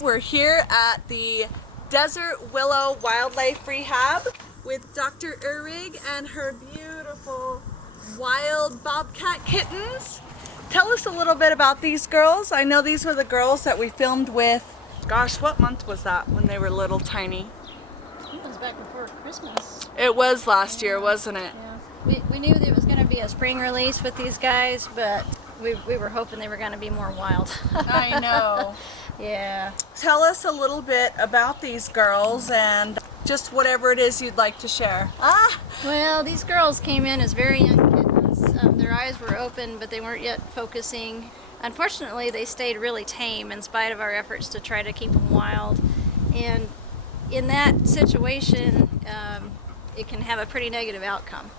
We're here at the Desert Willow Wildlife Rehab with Dr. Uhrig and her beautiful wild bobcat kittens. Tell us a little bit about these girls. I know these were the girls that we filmed with. Gosh, what month was that when they were little tiny? It was back before Christmas. It was last year, wasn't it? Yeah. We knew that it was going to be a spring release with these guys, but we were hoping they were going to be more wild. I know. Yeah. Tell us a little bit about these girls and just whatever it is you'd like to share. Well, these girls came in as very young kittens. Their eyes were open, but they weren't yet focusing. Unfortunately, they stayed really tame in spite of our efforts to try to keep them wild. And in that situation, it can have a pretty negative outcome.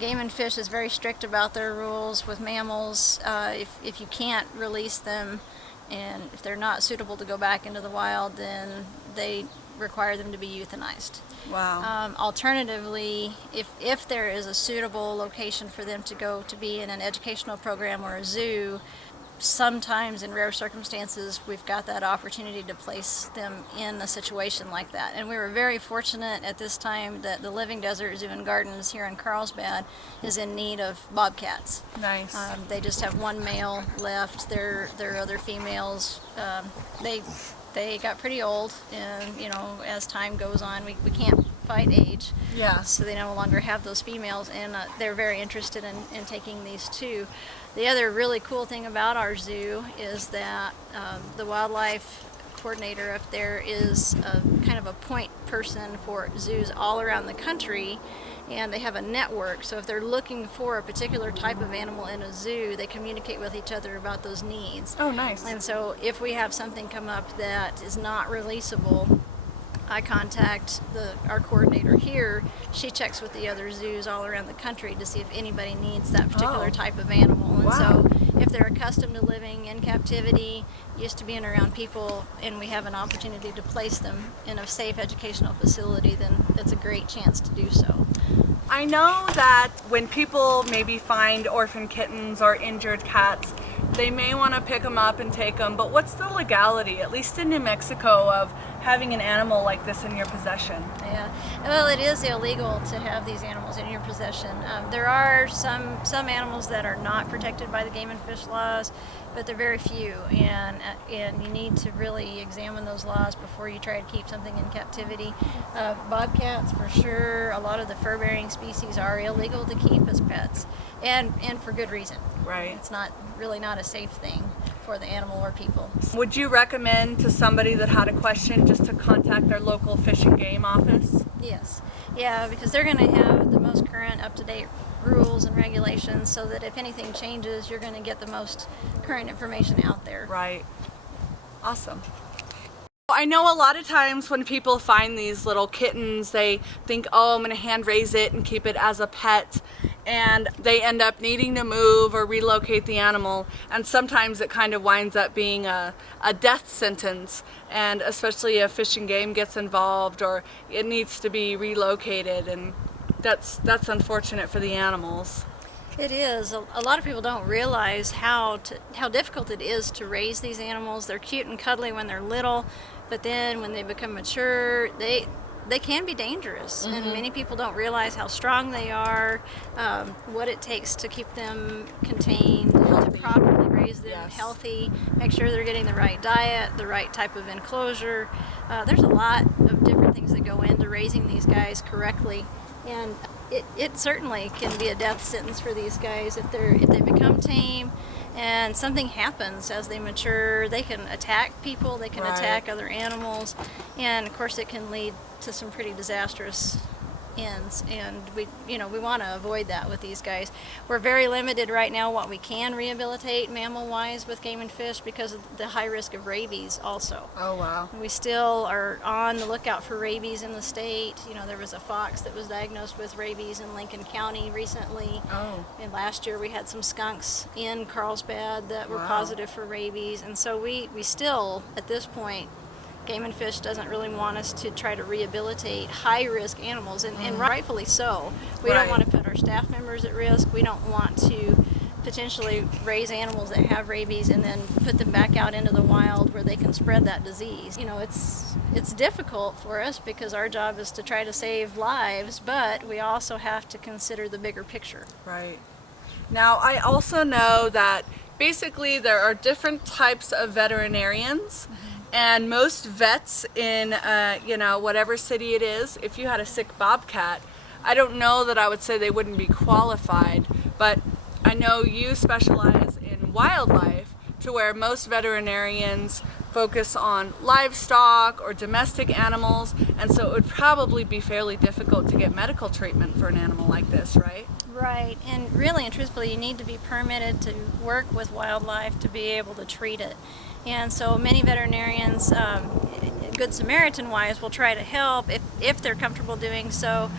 Game and Fish is very strict about their rules with mammals. If you can't release them, and if they're not suitable to go back into the wild, then they require them to be euthanized. Wow. Alternatively, if there is a suitable location for them to go to be in an educational program or a zoo, sometimes in rare circumstances we've got that opportunity to place them in a situation like that. And we were very fortunate at this time that the Living Desert Zoo and Gardens here in Carlsbad is in need of bobcats. Nice. They just have one male left. Their other females, they got pretty old, and as time goes on, we can't fight age. Yeah. So they no longer have those females, and they're very interested in taking these two. The other really cool thing about our zoo is that the wildlife coordinator up there is kind of a point person for zoos all around the country, and they have a network. So if they're looking for a particular type of animal in a zoo, they communicate with each other about those needs. Oh, nice. And so if we have something come up that is not releasable, I contact our coordinator here. She checks with the other zoos all around the country to see if anybody needs that particular type of animal. And so if they're accustomed to living in captivity, used to being around people, and we have an opportunity to place them in a safe educational facility, then it's a great chance to do so. I know that when people maybe find orphan kittens or injured cats, they may want to pick them up and take them, but what's the legality, at least in New Mexico, of having an animal like this in your possession? Yeah, well, it is illegal to have these animals in your possession. There are some animals that are not protected by the game and fish laws, but they're very few, and you need to really examine those laws before you try to keep something in captivity. Bobcats, for sure. A lot of the fur-bearing species are illegal to keep as pets, and for good reason. Right. It's really not a safe thing for the animal or people. Would you recommend to somebody that had a question just to contact their local fish and game office? Yes. Yeah, because they're going to have the most current, up-to-date rules and regulations, so that if anything changes, you're going to get the most current information out there. Right. Awesome. I know a lot of times when people find these little kittens, they think, oh, I'm going to hand raise it and keep it as a pet, and they end up needing to move or relocate the animal, and sometimes it kind of winds up being a death sentence, and especially if Fish and Game gets involved or it needs to be relocated, and that's unfortunate for the animals. It is. A lot of people don't realize how difficult it is to raise these animals. They're cute and cuddly when they're little, but then when they become mature, they can be dangerous. Mm-hmm. And many people don't realize how strong they are, what it takes to keep them contained, how to properly raise them healthy, make sure they're getting the right diet, the right type of enclosure. There's a lot of different things that go into raising these guys correctly. And it certainly can be a death sentence for these guys if they become tame and something happens as they mature. They can attack people, they can attack other animals, and of course it can lead to some pretty disastrous ends, and we want to avoid that with these guys. We're very limited right now what we can rehabilitate mammal wise with Game and Fish because of the high risk of rabies also. Oh wow. We still are on the lookout for rabies in the state. There was a fox that was diagnosed with rabies in Lincoln County recently. Oh. And last year we had some skunks in Carlsbad that were positive for rabies, and so we still at this point, Game and Fish doesn't really want us to try to rehabilitate high-risk animals, and rightfully so. We don't want to put our staff members at risk. We don't want to potentially raise animals that have rabies and then put them back out into the wild where they can spread that disease. You know, it's difficult for us because our job is to try to save lives, but we also have to consider the bigger picture. Right. Now, I also know that basically there are different types of veterinarians, and most vets in, whatever city it is, if you had a sick bobcat, I don't know that I would say they wouldn't be qualified, but I know you specialize in wildlife, to where most veterinarians focus on livestock or domestic animals, and so it would probably be fairly difficult to get medical treatment for an animal like this, right? Right, and really and truthfully, you need to be permitted to work with wildlife to be able to treat it. And so many veterinarians, Good Samaritan wise, will try to help if they're comfortable doing so.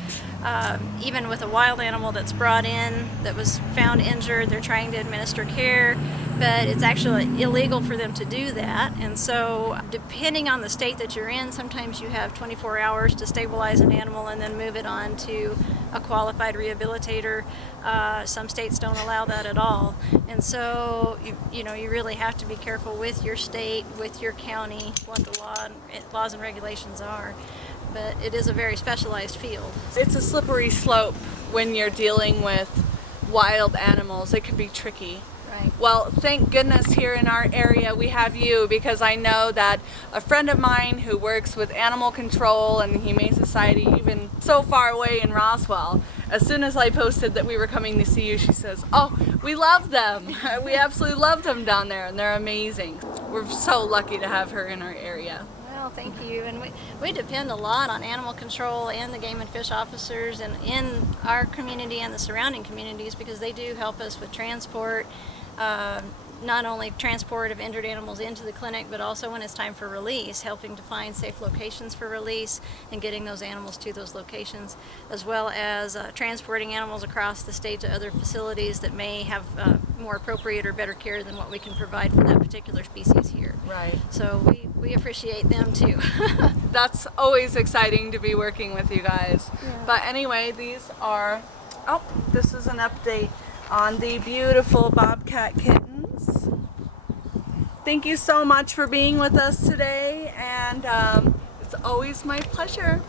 Even with a wild animal that's brought in that was found injured, they're trying to administer care, but it's actually illegal for them to do that. And so, depending on the state that you're in, sometimes you have 24 hours to stabilize an animal and then move it on to a qualified rehabilitator. Some states don't allow that at all. And so, you really have to be careful with your state, with your county, what the laws and regulations are. But it is a very specialized field. It's a slippery slope when you're dealing with wild animals. It can be tricky. Right. Well, thank goodness here in our area we have you, because I know that a friend of mine who works with animal control and the Humane Society, even so far away in Roswell, as soon as I posted that we were coming to see you, she says, "Oh, we love them. We absolutely love them down there, and they're amazing." We're so lucky to have her in our area. Well, thank you. And we depend a lot on animal control and the game and fish officers and in our community and the surrounding communities, because they do help us with transport, not only transport of injured animals into the clinic, but also when it's time for release, helping to find safe locations for release and getting those animals to those locations, as well as transporting animals across the state to other facilities that may have more appropriate or better care than what we can provide for that particular species here. Right. So we appreciate them too. That's always exciting to be working with you guys. Yeah. But anyway, this is an update on the beautiful Bobcat kittens. Thank you so much for being with us today, and it's always my pleasure.